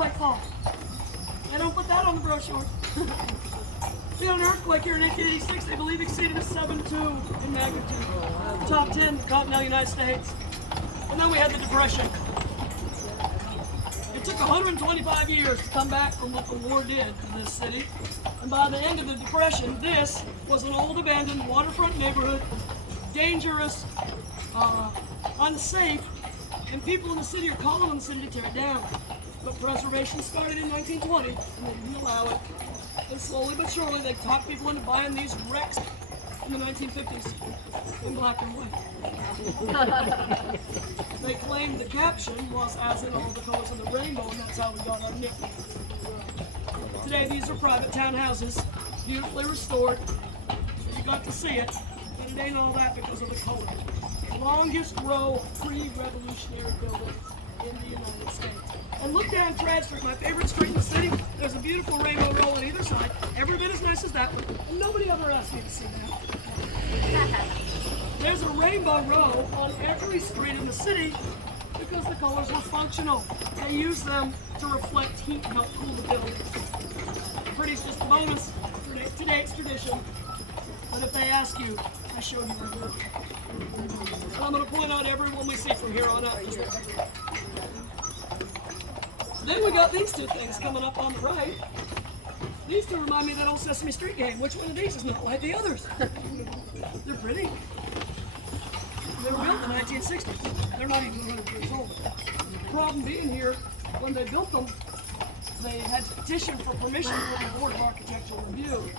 earthquake fall. They don't put that on the brochure. See, an earthquake here in 1886, they believe exceeded a 7.2 in magnitude. Top 10 in the continental United States. And then we had the Depression. It took 125 years to come back from what the war did to this city. And by the end of the Depression, this was an old abandoned waterfront neighborhood, dangerous, unsafe, and people in the city are calling on the city to tear it down. But preservation started in 1920, and they didn't allow it. And slowly but surely, they talked people into buying these wrecks in the 1950s in black and white. They claimed the caption was as in all the colors of the rainbow, and that's how we got our nickname. Today, these are private townhouses, beautifully restored. You got to see it, but it ain't all that because of the color. The longest row of pre-revolutionary buildings in the United States. And look down Trad Street, my favorite street in the city. There's a beautiful rainbow row on either side, every bit as nice as that one. And nobody ever asked me to see that. There's a rainbow row on every street in the city because the colors were functional. They used them to reflect heat and help cool the buildings. Pretty's just a bonus for today's tradition. But if they ask you, I showed you my work. And I'm going to point out every one we see from here on out. Then we got these two things coming up on the right. These two remind me of that old Sesame Street game. Which one of these is not like the others? They're pretty. They were built in the 1960s. They're not even 100 years old. The problem being here, when they built them, they had to petition for permission from the Board of Architectural Review.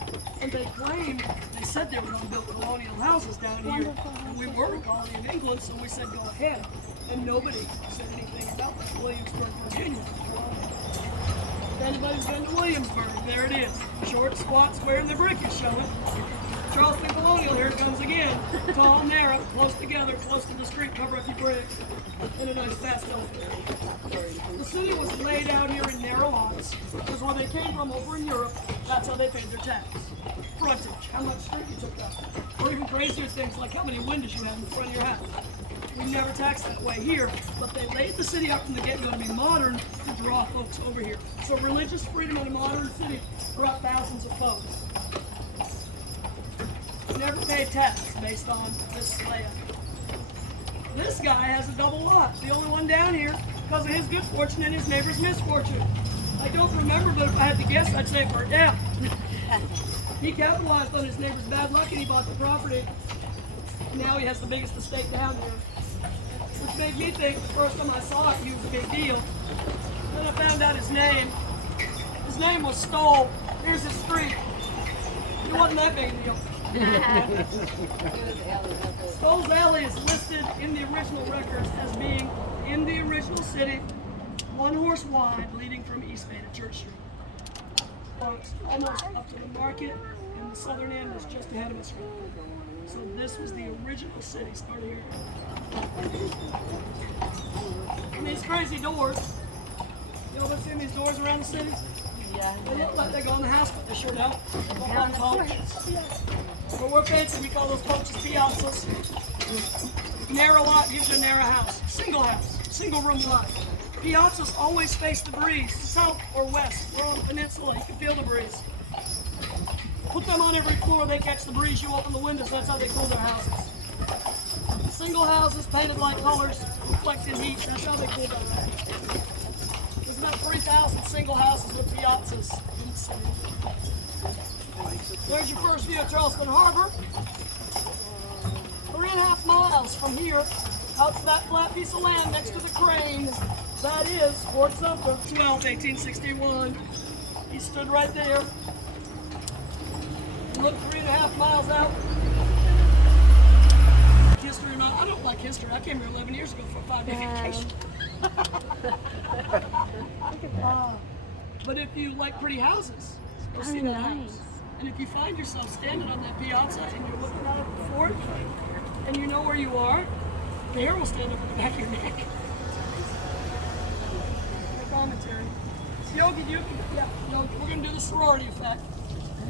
And they claimed, they said they were going to build colonial houses down here. And we were a colony of England, so we said go ahead. And nobody said anything about that. Williamsburg, Virginia. If anybody's been to Williamsburg, there it is. Short, squat, square, and the brick is showing. Charleston Colonial, here it comes again. Tall, narrow, close together, close to the street, cover up your bricks, and a nice fast elevator. The city was laid out here in narrow lots, because where they came from over in Europe, that's how they paid their tax. Frontage, how much street you took up. Or even crazier things like how many windows you have in the front of your house. We never taxed that way here, but they laid the city up from the get-go to be modern to draw folks over here. So religious freedom in a modern city brought thousands of folks. Never paid tax based on this layout. This guy has a double lot, the only one down here, because of his good fortune and his neighbor's misfortune. I don't remember, but if I had to guess, I'd say it burnt down. He capitalized on his neighbor's bad luck and he bought the property. Now he has the biggest estate down here. Which made me think, the first time I saw it, he was a big deal. Then I found out his name. His name was Stoll. Here's his street. It wasn't that big a deal. Stoll's Alley is listed in the original records as being in the original city, one horse wide, leading from East Bay to Church Street. Almost up to the market, and the southern end is just ahead of us. So this was the original city, started here. And these crazy doors, you ever seen these doors around the city? Yeah. They look like they go in the house, but they sure don't. But we're fancy, we call those coaches piazzas. Narrow lot gives you a narrow house. Single room lot. Piazzas always face the breeze, south or west. We're on the peninsula, you can feel the breeze. Put them on every floor, they catch the breeze, you open the windows, that's how they cool their houses. Single houses, painted light colors, reflecting heat, that's how they cool their houses. There's about 3,000 single houses with piazzas in the city. There's your first view of Charleston Harbor. 3.5 miles from here, out to that flat piece of land next to the crane. That is Fort Sumter, 1861. He stood right there. Look 3.5 miles out. History or not, I don't like history. I came here 11 years ago for a 5-day vacation. But if you like pretty houses, go see that house. And if you find yourself standing on that piazza and you're looking out at the fort and you know where you are, the hair will stand up at the back of your neck. No commentary. It's Yogi Yuki. Yeah, Yogi. We're going to do the sorority effect.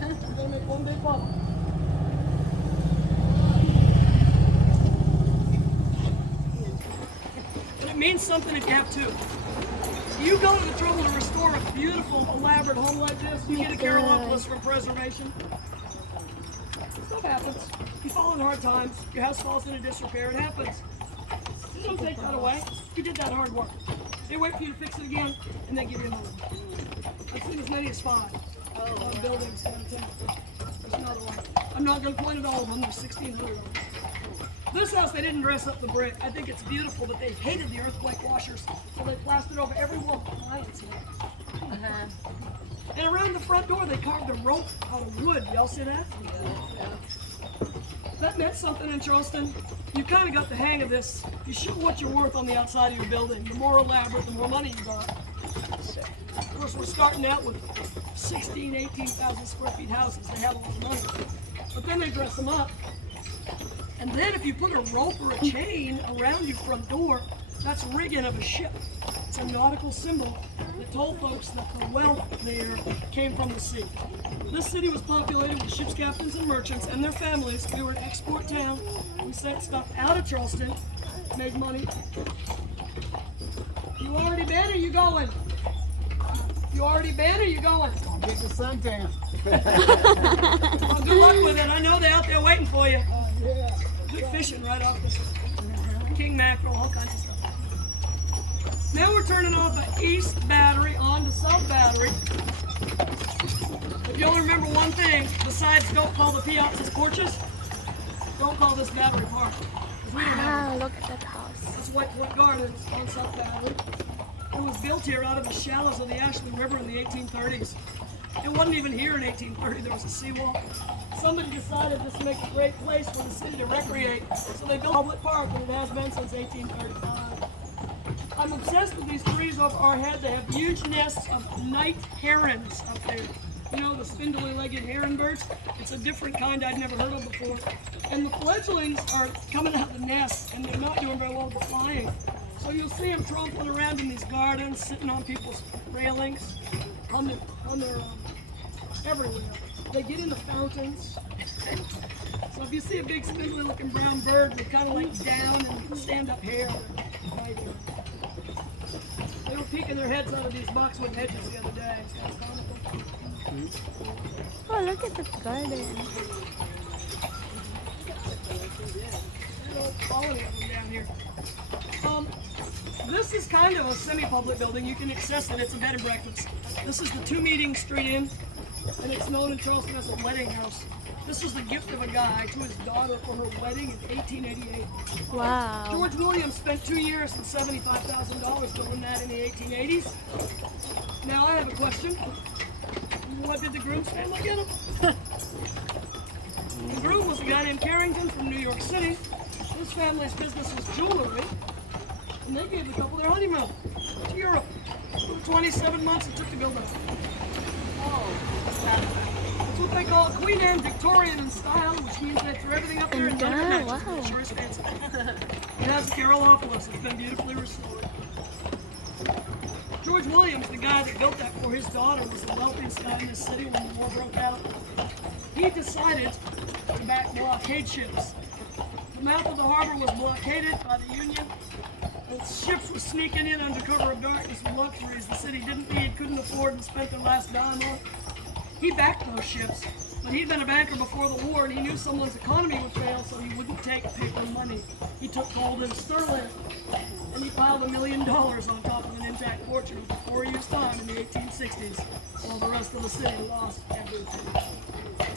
We're going to make one big bubble. And it means something if you have two. You go to the trouble to restore a beautiful, elaborate home like this, you get a Carolopoulos for preservation. Stuff happens. You fall in hard times, your house falls into disrepair, it happens. You don't take that away. You did that hard work. They wait for you to fix it again, and they give you another one. I've seen as many as 5 on buildings downtown. There's another one. I'm not going to point at all of them. There's 1,600 of them. This house, they didn't dress up the brick. I think it's beautiful, but they hated the earthquake washers, so they plastered over every wall. And around the front door, they carved a rope out of wood. Y'all see that? Yeah. That meant something in Charleston. You kind of got the hang of this. You show what you're worth on the outside of your building. The more elaborate, the more money you got. Of course, we're starting out with 16, 18,000 square feet houses. They have a lot of money. But then they dress them up. And then if you put a rope or a chain around your front door, that's rigging of a ship. It's a nautical symbol that told folks that the wealth there came from the sea. This city was populated with ship's captains and merchants and their families. We were an export town. We sent stuff out of Charleston, made money. You already been or you going? You already been or you going? I'll get the suntan. Well, good luck with it. I know they're out there waiting for you. Yeah. Good fishing right off this king mackerel, all kinds of stuff. Now we're turning off the East Battery onto South Battery. If you'll remember one thing, besides don't call the piazzas porches, don't call this Battery Park. Wow, look at that house. That's White Gardens on South Battery. It was built here out of the shallows of the Ashley River in the 1830s. It wasn't even here in 1830, there was a seawall. Somebody decided this would make a great place for the city to recreate, so they built a public park, and it has been since 1835. I'm obsessed with these trees over our head. They have huge nests of night herons up there. You know, the spindly-legged heron birds? It's a different kind I'd never heard of before. And the fledglings are coming out of the nests, and they're not doing very well with flying. So you'll see them tromping around in these gardens, sitting on people's railings, on their everywhere. They get in the fountains. So if you see a big spindly looking brown bird with kind of like down and stand up hair, right here. They were peeking their heads out of these boxwood hedges the other day. It's kind of comical. Oh, look at the garden. Quality of them down here. This is kind of a semi-public building. You can access it. It's a bed and breakfast. This is the 2 Meeting Street Inn, and it's known in Charleston as a wedding house. This was the gift of a guy to his daughter for her wedding in 1888. Wow. George Williams spent 2 years and $75,000 building that in the 1880s. Now I have a question. What did the groom's family get him? The groom was a guy named Carrington from New York City. His family's business was jewelry, and they gave the couple their honeymoon to Europe. For the 27 months it took to build it. That's what they call Queen Anne Victorian in style, which means they threw everything up there and done it next. Wow. It sure is fancy. It has Carolopoulos. It's been beautifully restored. George Williams, the guy that built that for his daughter, was the wealthiest guy in this city when the war broke out. He decided to back blockade ships. The mouth of the harbor was blockaded by the Union. The ships were sneaking in under cover of darkness with luxuries the city didn't need, couldn't afford, and spent their last dime on. He backed those ships, but he'd been a banker before the war, and he knew someone's economy would fail, so he wouldn't take paper money. He took gold and sterling, and he piled $1 million on top of an intact fortune for 4 years' time in the 1860s, while the rest of the city lost everything.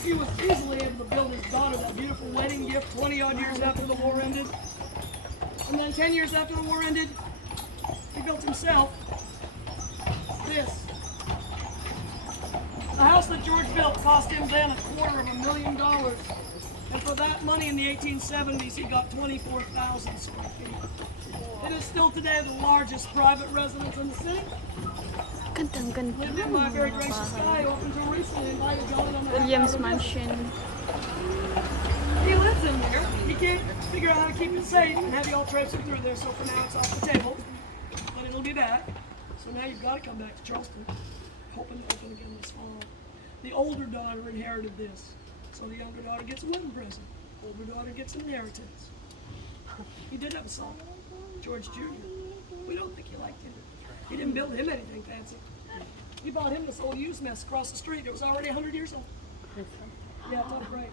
He was easily able to build his daughter that beautiful wedding gift 20-odd years after the war ended. And then 10 years after the war ended, he built himself this. The house that George built cost him then $250,000. And for that money in the 1870s, he got 24,000 square feet. It is still today the largest private residence in the city. Gandang-ganda Lived in by a very gracious guy who up until recently invited John on the Williams Mansion. He lives in there. He can't figure out how to keep it safe and have you all traipsing through there, so for now it's off the table. But it'll be back. So now you've got to come back to Charleston. Hoping to open again this fall. The older daughter inherited this. So the younger daughter gets a wedding present. Older daughter gets an inheritance. He did have a son, George Jr. We don't think you liked him. He didn't build him anything fancy. He bought him this old used mess across the street. It was already 100 years old. Yeah, tough break.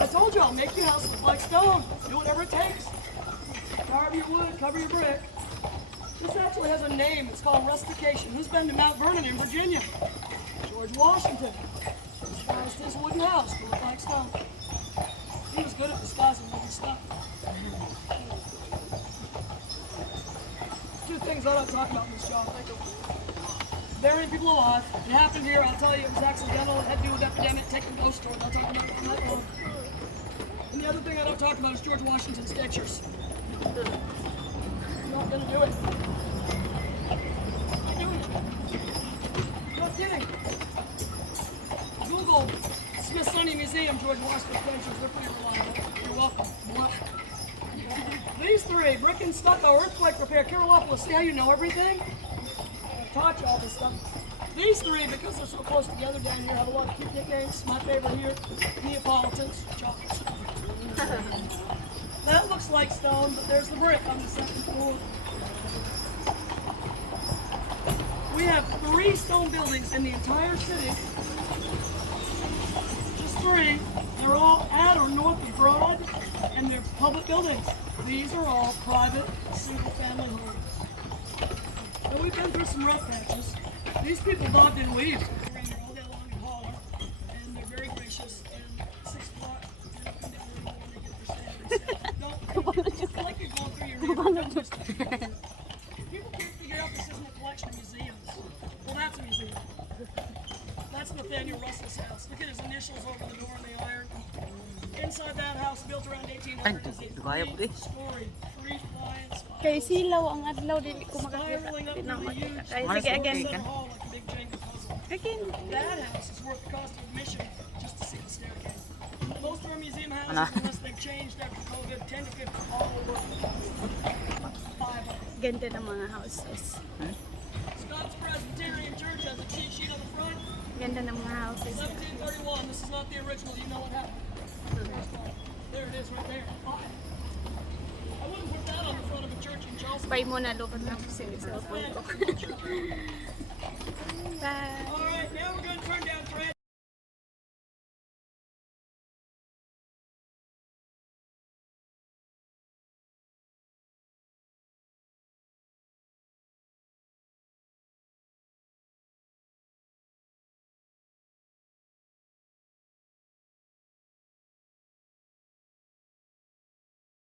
I told y'all, make your house look like stone. Do whatever it takes. Carve your wood, cover your brick. This actually has a name. It's called rustication. Who's been to Mount Vernon in Virginia? George Washington. Disguised his wooden house to look like stone. He was good at disguising wooden stuff. Two things I don't talk about in this job. Burying people alive. It happened here. I'll tell you, it was accidental. It had to do with epidemic, taking ghost stories. I'll talk about it on that one. And the other thing I don't talk about is George Washington's pictures. I'm not gonna do it. I'm doing it. No kidding. Google Smithsonian Museum, George Washington's pictures. They're pretty reliable. You're welcome. These three, brick and stucco, earthquake repair, Carolopoulos. See how you know everything? I've taught you all this stuff. These three, because they're so close together down here, have a lot of cute nicknames. My favorite here, Neapolitans, chocolates. That looks like stone, but there's the brick on the second floor. We have 3 stone buildings in the entire city. Just 3. They're all at or north of Broad, and they're public buildings. These are all private, single-family homes. And we've been through some rough patches. These people bobbed and weaved around here all day long and holler, and they're very gracious and 6 o'clock. They don't come down anymore when they get their standards. Don't like you're going through your neighborhood. People can't figure out this isn't a collection of museums. Well, that's a museum. That's Nathaniel Russell's house. Look at his initials over the door in the iron. Inside that house, built around 1800, is a 3-story, 3-flying spire. Kay silaw ang adlaw dili ko Spiraling up makakita. to the huge Sige again. center hall like a big Jenga puzzle. Again. That house is worth the cost of admission just to see the staircase. Most of our museum houses, unless they've changed after COVID, 10 to 50 all over. 5. Ganda ng mga houses. Scott's Presbyterian Church has a cheat sheet on the front. Ganda ng mga houses. 1731. This is not the original. You know what happened. There it is right there. I wouldn't put that on the front of a church in Charleston. Bye mo na lupad na sa cellphone ko. Bye. All right, now we're going to turn down